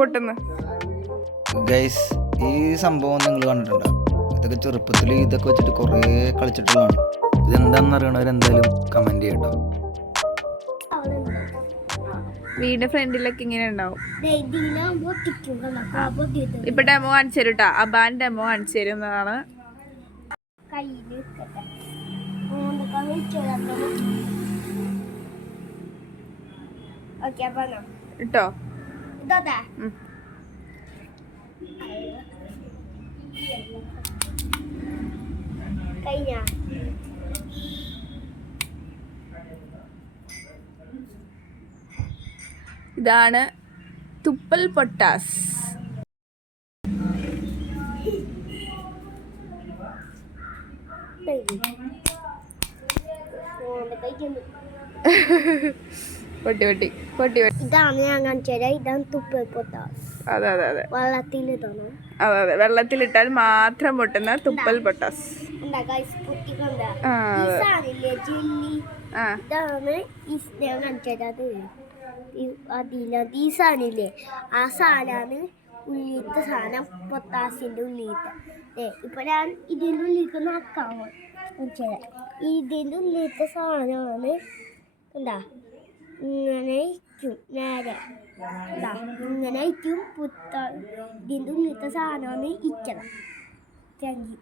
പൊട്ടുന്നു. Guys, ഈ സംഭവം നിങ്ങൾ കണ്ടിട്ടുണ്ടോ? ഇതൊക്കെ ചെറുപ്പത്തിൽ ഇതൊക്കെ വെച്ചിട്ട് കുറേ കളിച്ചിട്ടുള്ളതാണ്. ഇതെന്താണെന്ന് അറിയണവരെന്തായാലും കമന്റ് ചെയ്യട്ടോ. വീടിന്റെ ഫ്രണ്ടിലൊക്കെ ഇങ്ങനെ ഉണ്ടാവും. ഇപ്പൊ ഡെമോ കാണിച്ചു തരും കേട്ടോ. അബാൻ ഡെമോ കാണിച്ചു തരുന്നതാണ്. ഇട്ടോ ഇതാണ് തുപ്പൽ പൊട്ടാസ്. ഇതാണ് ഞാൻ കാണിച്ചത്. ഇതാണ് തുപ്പൽ പൊട്ടാസ്. അതെ അതെ അതെ, വെള്ളത്തിലിടണം. അതെ അതെ, വെള്ളത്തിലിട്ടാൽ മാത്രം പൊട്ടുന്ന തുപ്പൽ പൊട്ടാസ്. ഇതാണ് ഞാൻ കാണിച്ചത്. അതിലത് ഈ സാധനമില്ലേ, ആ സാധനമാണ് ഉള്ളിലത്തെ സാധനം, പൊട്ടാസിന്റെ ഉള്ളിലത്തെ. ഇപ്പൊ ഞാൻ ഇതിൻ്റെ ഉള്ളിലേക്ക് നോക്കാമോ കാണിച്ചത്. ഇതിൻ്റെ ഉള്ളിലത്തെ സാധനമാണ് എന്താ ഇങ്ങനെ ഇരിക്കും, നേരെ എന്താ ഇങ്ങനെ ഇരിക്കും. ഇതിൻ്റെ ഉള്ളിലത്തെ സാധനമാണ് ഇരിക്കണം. Thank you.